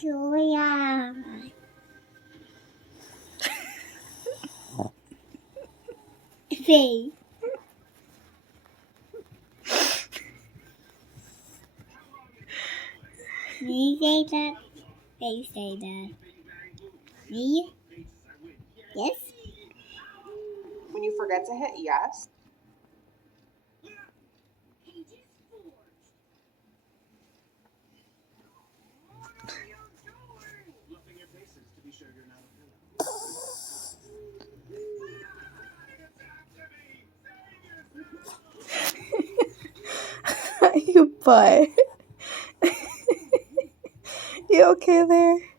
Julia. Face. Me say that. They say that. Me? Yes? When you forget to hit yes, You butt. You okay there?